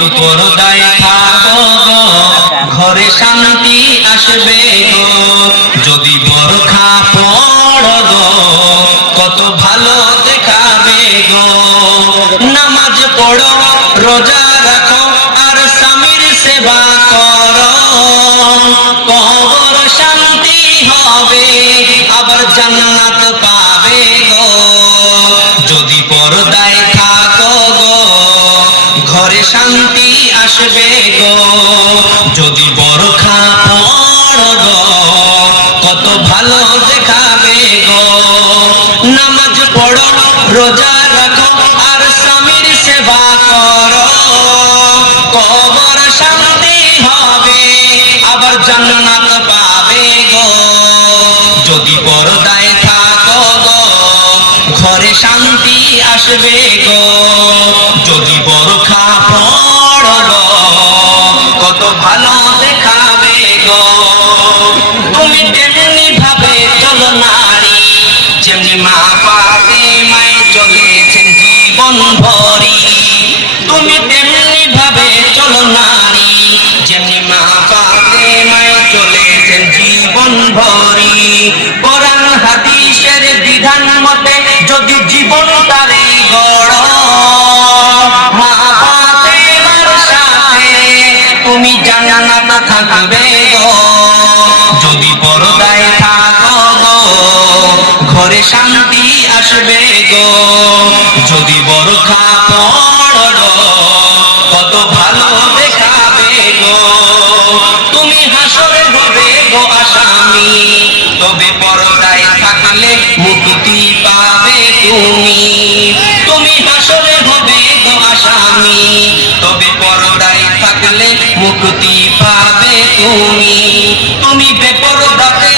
পর্দায় থাকো গো, ঘরে শান্তি আসবে গো। যদি বোরখা পড়ো গো, কত ভালো দেখাবে গো। নামাজ পড়ো, রোজা রাখো, আর স্বামীর সেবা করো, কবর শান্তি হবে, আবার জান্নাত পাবে গো। যদি পর্দায় থাকো গো, ঘরে শান্তি আসবে গো। যদি বোরখা পড়ো গো, কত ভালো দেখাবে গো। নামাজ পড়ো, রোজা রাখো, আর স্বামীর সেবা করো, কবর শান্তি হবে, আবার জান্নাত পাবে গো। যদি পর্দায় থাকো গো, ঘরে শান্তি আসবে গো। যদি বোরখা পড়ো গো, কত ভালো দেখাবে গো। তুমি তেমনি ভাবে চলো নারী, যেমনি মা ফাতেমায় চলেছেন জীবন ভরি। তুমি তেমনি ভাবে চলো নারী, যেমনি মা ফাতেমায় চলেছেন জীবন ভরি। কোরআন হাদিসের বিধান মতে যদি জীবন তারে গড়, মা ফাতেমার সাথে তুমি জান্নাত থাকবে গো। যদি পর্দায় থাকো গো, ঘরে শান্তি আসবে গো। যদি বোরখা পড়ো গো, কত ভালো দেখাবে গো। তুমি হাসরে হবে গো আসামি, তবে পর্দায় থাকলে মুক্তি পাবে তুমি। তুমি হাসরে হবে গো আসামি, তবে পর্দায় থাকলে মুক্তি পাবে তুমি। তুমি বেপরদাতে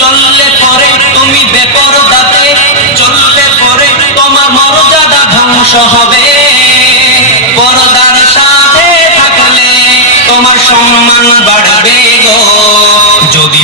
চললে পরে, তুমি বেপরদাতে চললে পরে তোমার মর্যাদা ধ্বংস হবে। পর্দার সাথে থাকলে তোমার সম্মান বাড়বে গো। যদি